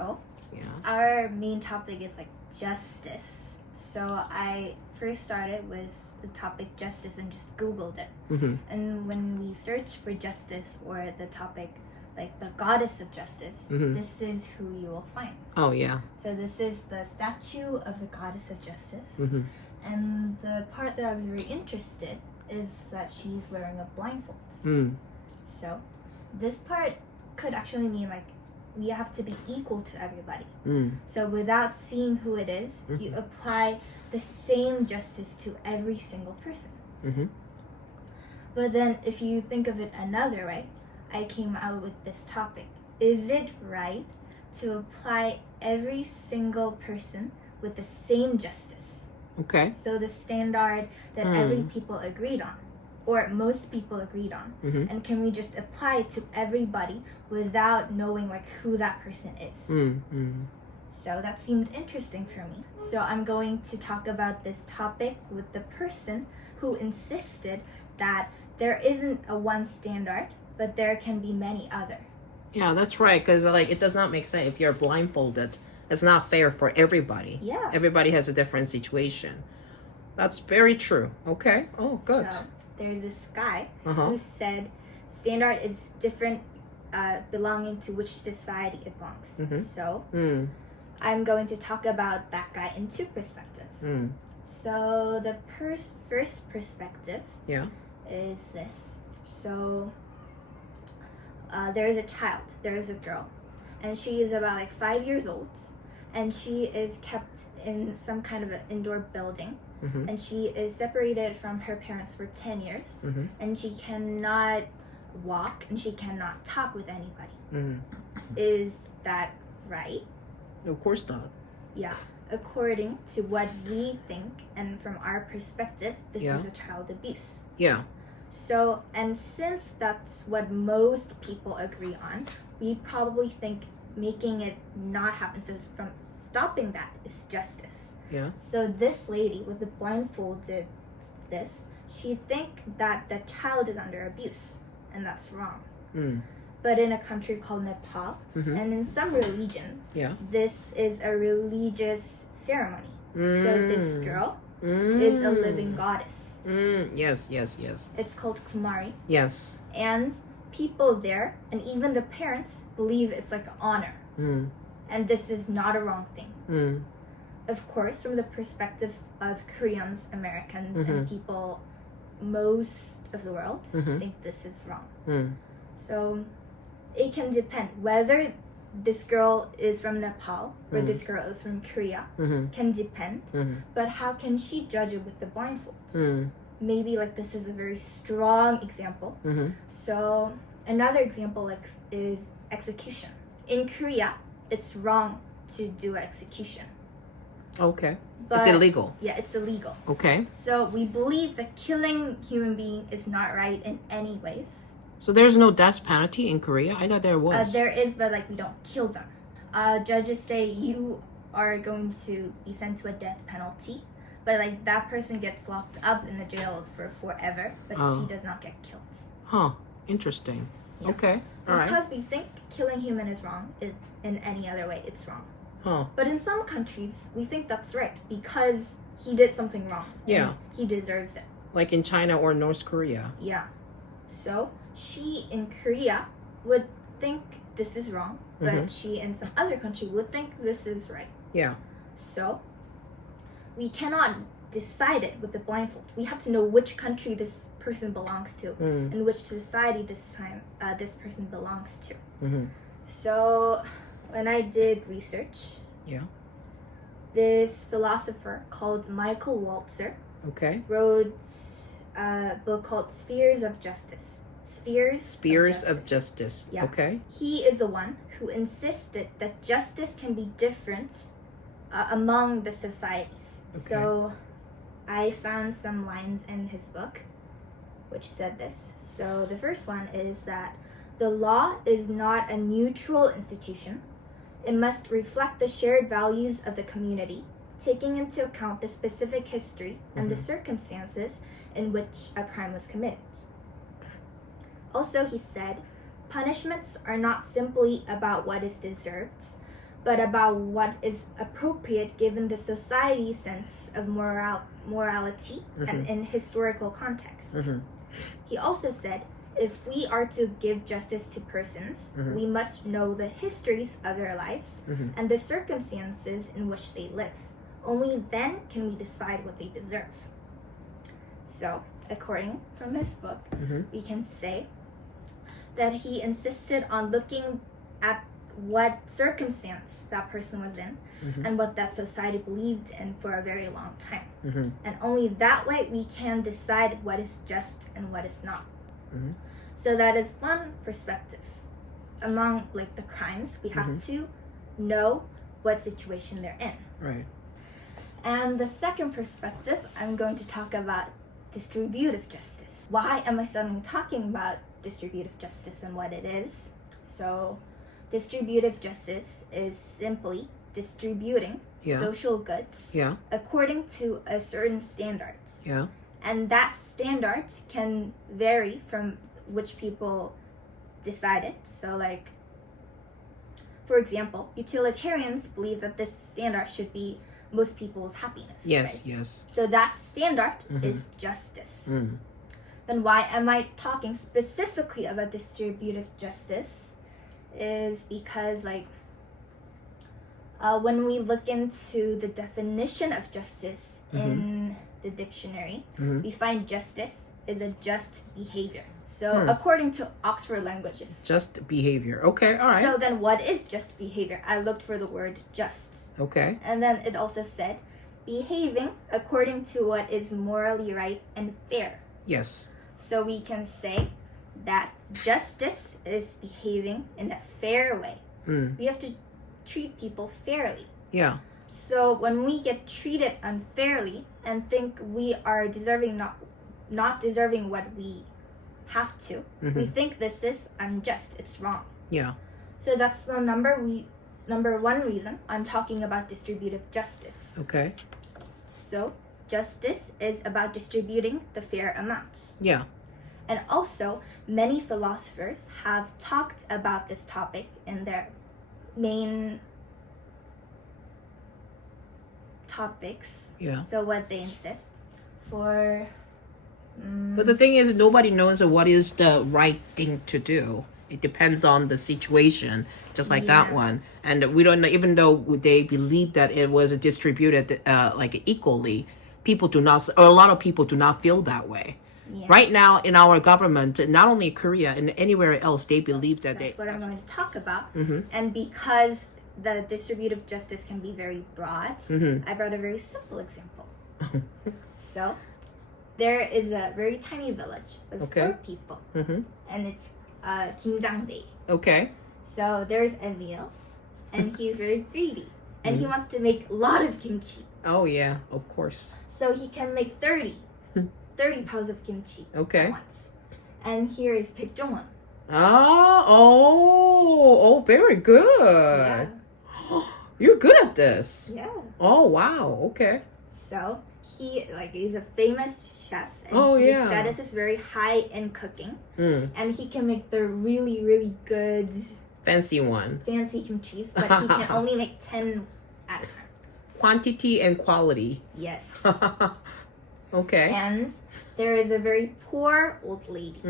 So, Yeah. our main topic is like justice. So I first started with the topic justice and just Googled it. Mm-hmm. And when we search for justice or the topic like the goddess of justice, Mm-hmm. this is who you will find. Oh, yeah. So this is the statue of the goddess of justice. Mm-hmm. And the part that I was very interested is that she's wearing a blindfold. Mm. So this part could actually mean like we have to be equal to everybody. Mm. So without seeing who it is, you apply the same justice to every single person. Mm-hmm. But then if you think of it another way, I came out with this topic. Is it right to apply every single person with the same justice? Okay. So the standard that every people agreed on, or most people agreed on. Mm-hmm. And can we just apply it to everybody without knowing like who that person is? Mm-hmm. So that seemed interesting for me. So I'm going to talk about this topic with the person who insisted that there isn't a one standard, but there can be many other. Yeah, that's right. Because like it does not make sense if you're blindfolded. It's not fair for everybody. Yeah. Everybody has a different situation. That's very true. Okay. Oh, good. So there's this guy Uh-huh. who said standard is different belonging to which society it belongs. Mhm. So Mm. I'm going to talk about that guy in two perspectives. Mm. So the first perspective Yeah. is this. So there is a child, there is a girl, and she is about like 5 years old, and she is kept in some kind of an indoor building, Mm-hmm. and she is separated from her parents for 10 years, Mm-hmm. and she cannot walk and she cannot talk with anybody. Mm. Is that right? Of course not. Yeah. According to what we think and from our perspective, this Yeah. is a child abuse. Yeah. So, and since that's what most people agree on, we probably think making it not happen, so from stopping that is justice. Yeah. So this lady with the blindfolded she think that the child is under abuse, and that's wrong. Mm. But in a country called Nepal, Mm-hmm. and in some religion, Yeah. this is a religious ceremony. So this girl Mm. is a living goddess. Mm. Yes. Yes. Yes. It's called Kumari. Yes. And people there, and even the parents, believe it's like an honor. Mm. And this is not a wrong thing. Mm. Of course, from the perspective of Koreans, Americans, Mhm. and people most of the world, Mhm. think this is wrong. Mm. So it can depend whether this girl is from Nepal or this girl is from Korea. Mm-hmm. Can depend. Mm-hmm. But how can she judge it with the blindfold? Mm. Maybe like this is a very strong example. Mm-hmm. So another example like is execution. In Korea, it's wrong to do execution. Okay. But It's illegal. Yeah, it's illegal. Okay. So we believe that killing human being is not right in any ways. So there's no death penalty in Korea? I thought there was. There is, but like we don't kill them. Judges say you are going to be sent to a death penalty, but like that person gets locked up in the jail for forever, but Oh. he does not get killed. Huh. Interesting. Yeah. Okay. All right. Because we think killing human is wrong, is in any other way it's wrong. Huh. But in some countries, we think that's right because he did something wrong. and Yeah. he deserves it. Like in China or North Korea. Yeah. So she in Korea would think this is wrong, but Mhm. she in some other country would think this is right. Yeah. So we cannot decide it with the blindfold. We have to know which country this person belongs to Mm. and which society this person belongs to. Mm-hmm. So when I did research, Yeah. this philosopher called Michael Walzer Okay. wrote a book called Spheres of Justice. Spheres of justice. Yeah. Okay. He is the one who insisted that justice can be different among the societies. Okay. So I found some lines in his book which said this. So the first one is that the law is not a neutral institution. It must reflect the shared values of the community, taking into account the specific history and the circumstances in which a crime was committed. Also, he said, punishments are not simply about what is deserved, but about what is appropriate given the society's sense of morality and in historical context. He also said, if we are to give justice to persons, we must know the histories of their lives and the circumstances in which they live. Only then can we decide what they deserve. So, according from his book, we can say that he insisted on looking at what circumstance that person was in and what that society believed in for a very long time. And only that way we can decide what is just and what is not. So that is one perspective. Among like the crimes, we have to know what situation they're in. Right. And the second perspective, I'm going to talk about distributive justice. Why am I suddenly talking about distributive justice and what it is? So, distributive justice is simply distributing social goods according to a certain standard. And that standard can vary from which people decide it. So like, for example, utilitarians believe that this standard should be most people's happiness. Yes, right? yes. So that standard is justice. Then why am I talking specifically about distributive justice? Is because like when we look into the definition of justice in the dictionary, we find justice is a just behavior. So according to Oxford Languages. Just behavior. Okay, all right. So then what is just behavior? I looked for the word just. Okay. And then it also said behaving according to what is morally right and fair. Yes. So we can say that justice is behaving in a fair way. We have to treat people fairly. Yeah. So when we get treated unfairly and think we are deserving not deserving what we have to, we think this is unjust. It's wrong. Yeah. So that's the number one reason I'm talking about distributive justice. Okay. So justice is about distributing the fair amount. Yeah. And also, many philosophers have talked about this topic in their main topics. Yeah. So what they insist for. But the thing is, nobody knows what is the right thing to do. It depends on the situation, just like that one. And we don't know, even though they believe that it was distributed like equally, people do not, or a lot of people do not feel that way. Yeah. Right now in our government, not only Korea and anywhere else, they believe that That's what I'm going to talk about. And because the distributive justice can be very broad, I brought a very simple example. So there is a very tiny village with 4 people, and it's Kimjangdae. Okay. So there's Emil, and he's very greedy, and he wants to make a lot of kimchi. Oh yeah, of course. So he can make 30 pounds of kimchi at once. And here is Baekjongwon. Oh, very good. Yeah. You're good at this. Yeah. Oh wow. Okay. So he's a famous chef, and his status is very high in cooking, and he can make the really, really good fancy kimchi, but he can only make 10 at a time. Quantity and quality. Yes. Okay. And there is a very poor old lady,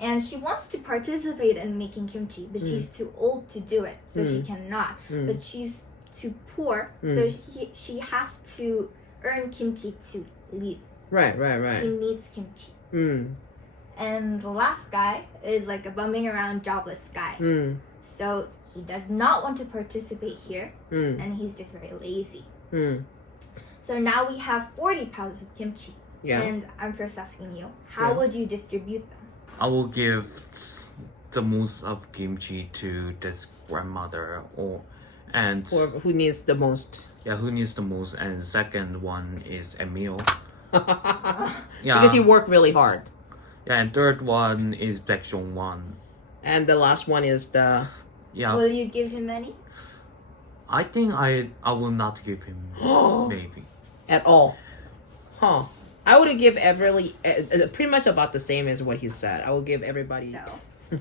and she wants to participate in making kimchi, but she's too old to do it, so she cannot. But she's too poor, so she has to earn kimchi to live. Right. She needs kimchi. And the last guy is like a bumming around jobless guy. So he does not want to participate here, and he's just very lazy. So now we have 40 pounds of kimchi. Yeah. And I'm first asking you, how would you distribute them? I will give the most of kimchi to this grandmother or who needs the most. Yeah, who needs the most, and second one is Emil. Because he worked really hard. Yeah, and third one is Baekjongwon. And the last one is the. Yeah. Will you give him any? I think I will not give him maybe at all. Huh? I would give pretty much about the same as what he said. I will give everybody. So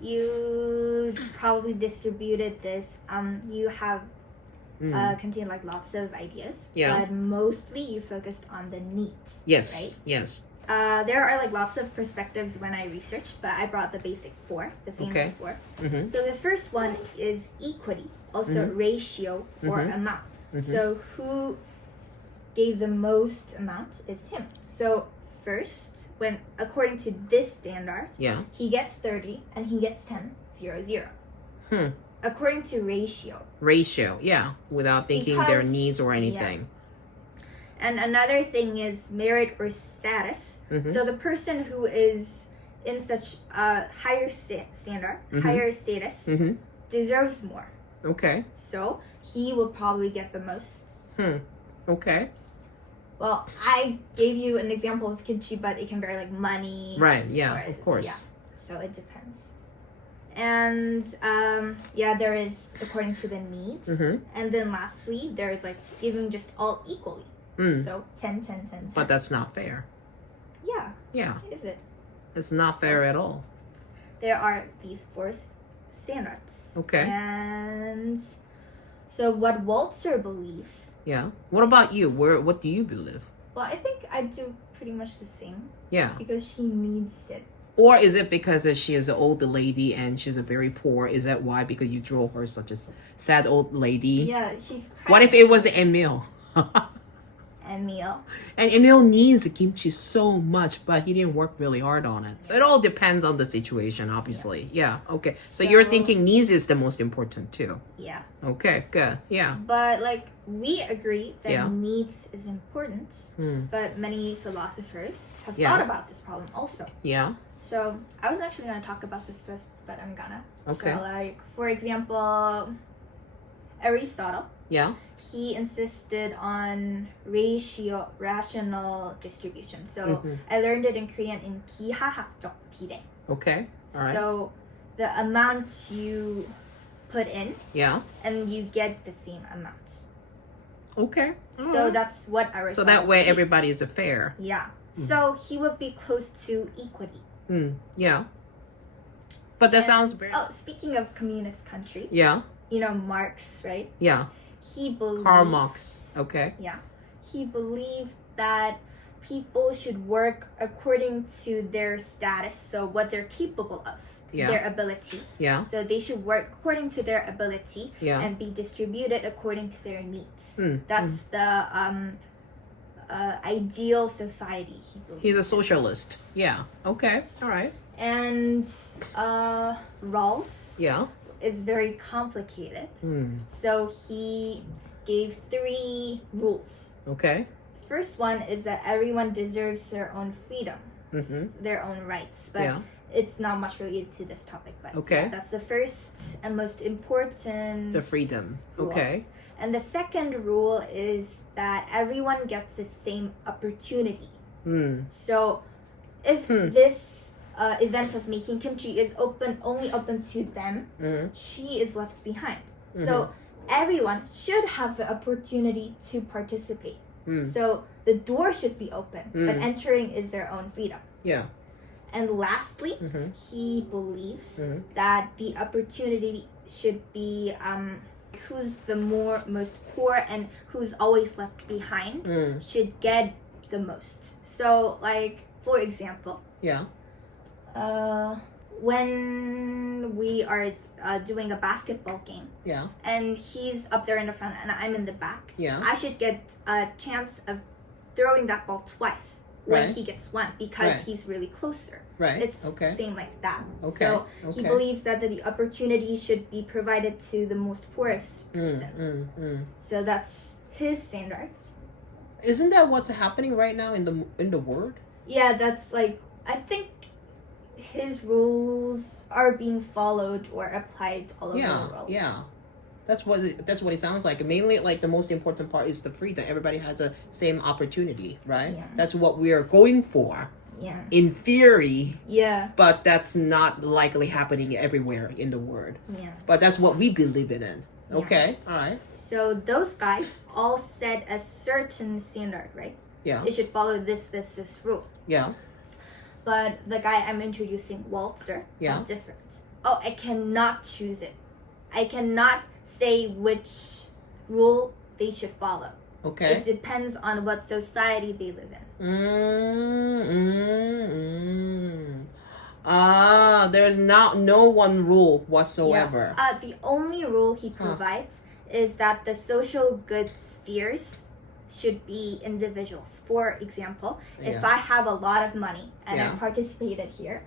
you probably distributed this. You have contained like lots of ideas, Yeah. but mostly you focused on the needs. Yes. Right? Yes. There are like lots of perspectives when I researched, but I brought the basic 4, the famous Okay. 4. Mm-hmm. So the first one is equity, also ratio or amount. So who gave the most amount is him. So first, when according to this standard, Yeah. he gets 30 and he gets 10, 0, 0. Hmm. According to ratio. Ratio. Yeah. Without thinking their Because- needs or anything. And another thing is merit or status. Mhm. So the person who is in such a higher standard, higher status, Mm-hmm. deserves more. Okay. So he will probably get the most. Okay. Well, I gave you an example of kimchi, but it can vary like money. Right. Yeah. or- Of course. Yeah. So it depends. And there is according to the needs. Mm-hmm. And then lastly, there is like giving just all equally. Mm. So 10, 10, 10, 10. But that's not fair. Yeah, Yeah. is it? It's not fair at all. There are these 4 standards. Okay. And so what Walzer believes, Yeah. What about you? What do you believe? well, I think I do pretty much the same Yeah. because she needs it. Or is it because she is an old lady and she's a very poor? Is that why? Because you draw her such a sad old lady? Yeah, she's crying. What if it was Emil? Emil? And Emil needs the kimchi so much, but he didn't work really hard on it. So it all depends on the situation, obviously. Yeah. Okay. So you're So- thinking needs is the most important too. Yeah. Okay. Good. Yeah. But like we agree that Yeah. needs is important, Hmm. but many philosophers have Yeah. thought about this problem also. Yeah. So I was actually going to talk about this first, but I'm gonna. Okay. So like, for example, Aristotle, Yeah. he insisted on rational distribution. So Mhm. I learned it in Korean in 기하학적 비례. Okay. All right. So the amount you put in Yeah. and you get the same amount. Okay. All So right. that's what Aristotle So that way believes. everybody is fair. Yeah. So he would be close to equity. Yeah. But that And- sounds very. Oh, speaking of communist country, Yeah. you know Marx, right? Yeah. He believes Karl Marx. Okay. Yeah. He believed that people should work according to their status, so what they're capable of, Yeah. their ability. Yeah. So they should work according to their ability Yeah. and be distributed according to their needs. Mm, That's the ideal society, he believes. He's a socialist. Yeah. Okay. All right. And Rawls Yeah. is very complicated. Hmm. So he gave 3 rules. Okay. First one is that everyone deserves their own freedom, Mm-hmm. their own rights. But Yeah. it's not much related to this topic. But Okay. yeah, that's the first and most important. The freedom. Rule. Okay. And the second rule is that everyone gets the same opportunity. Hmm. So if this event of making kimchi is only open to them, Mm-hmm. she is left behind. So everyone should have the opportunity to participate. Mm. So the door should be open, but Mm. entering is their own freedom. Yeah. And lastly, Mm-hmm. he believes Mhm. that the opportunity should be who's the most poor and who's always left behind Mm. should get the most. So like for example, Yeah. when we are doing a basketball game Yeah. and he's up there in the front and I'm in the back, Yeah. I should get a chance of throwing that ball twice when Right. he gets one because Right. he's really closer. Right. It's Okay. same like that. Okay. So he Okay. believes that the opportunity should be provided to the most poorest person. So that's his standards. Isn't that what's happening right now in the world? Yeah, that's like I think his rules are being followed or applied all over the Yeah. world. Yeah. That's what it sounds like. Mainly, like the most important part is the freedom. Everybody has a same opportunity, right? Yeah. That's what we are going for Yeah. in theory, Yeah. but that's not likely happening everywhere in the world. Yeah. But that's what we believe in. Yeah. Okay. All right. So those guys all set a certain standard, right? Yeah. It should follow this rule. Yeah. But the guy I'm introducing, Walzer, Yeah. are different. oh, I cannot choose it. I cannot say which rule they should follow. Okay. It depends on what society they live in. There's no one rule whatsoever. Yeah. The only rule he provides is that the social good spheres should be individuals. For example, if I have a lot of money and I participated here,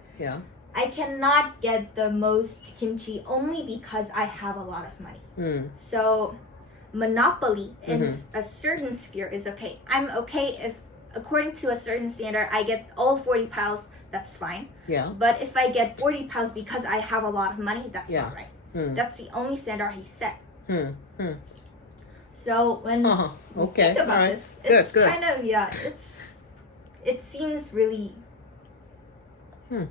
I cannot get the most kimchi only because I have a lot of money. So monopoly in a certain sphere is okay. I'm okay if, according to a certain standard, I get all 40 piles, that's fine. Yeah. But if I get 40 piles because I have a lot of money, that's not right. That's the only standard he set. So when you think about this, it's kind of, it seems really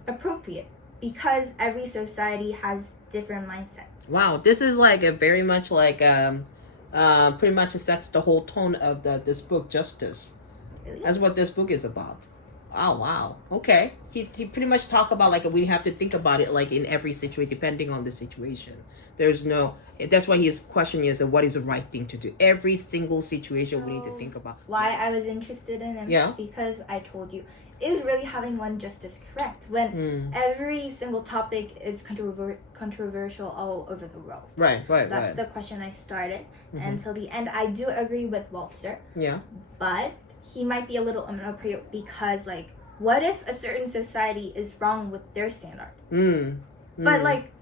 appropriate because every society has different mindset. Wow, this is like a very much like pretty much sets the whole tone of this book, Justice. Really? That's what this book is about. Wow. Okay. He pretty much talk about like we have to think about it like in every situation, depending on the situation. There's no. That's why his question is, what is the right thing to do? Every single situation we need to think about. Why I was interested in him? Because I told you, is really having one justice correct when every single topic is controversial all over the world? Right. That's the question I started. And till the end, I do agree with Walter. Yeah. But he might be a little inappropriate because, like, what if a certain society is wrong with their standard? But, like,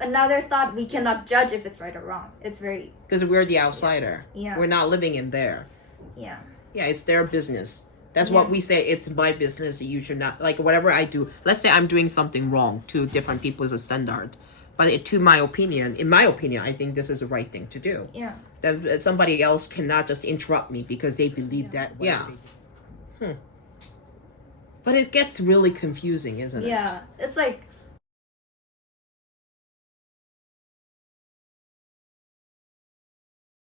another thought, we cannot judge if it's right or wrong. It's very... Because we're the outsider. Yeah. We're not living in there. Yeah. Yeah, it's their business. That's what we say. It's my business. You should not... Like, whatever I do... Let's say I'm doing something wrong to different people's standard. But in my opinion, I think this is the right thing to do. Yeah. That somebody else cannot just interrupt me because they believe that way. But it gets really confusing, isn't it? Yeah. It's like,